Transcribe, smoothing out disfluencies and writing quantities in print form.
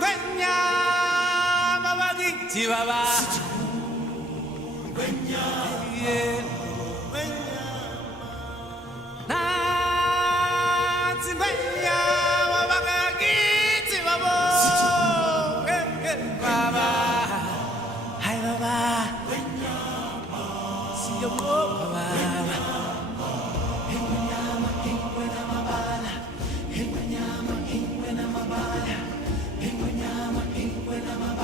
ngwenyama bakithi baba nansi ngwenyama bakithi babo baba hayi baba siyobonga baba ingwenyama ingwena mabala ingwenyama ingwena mabala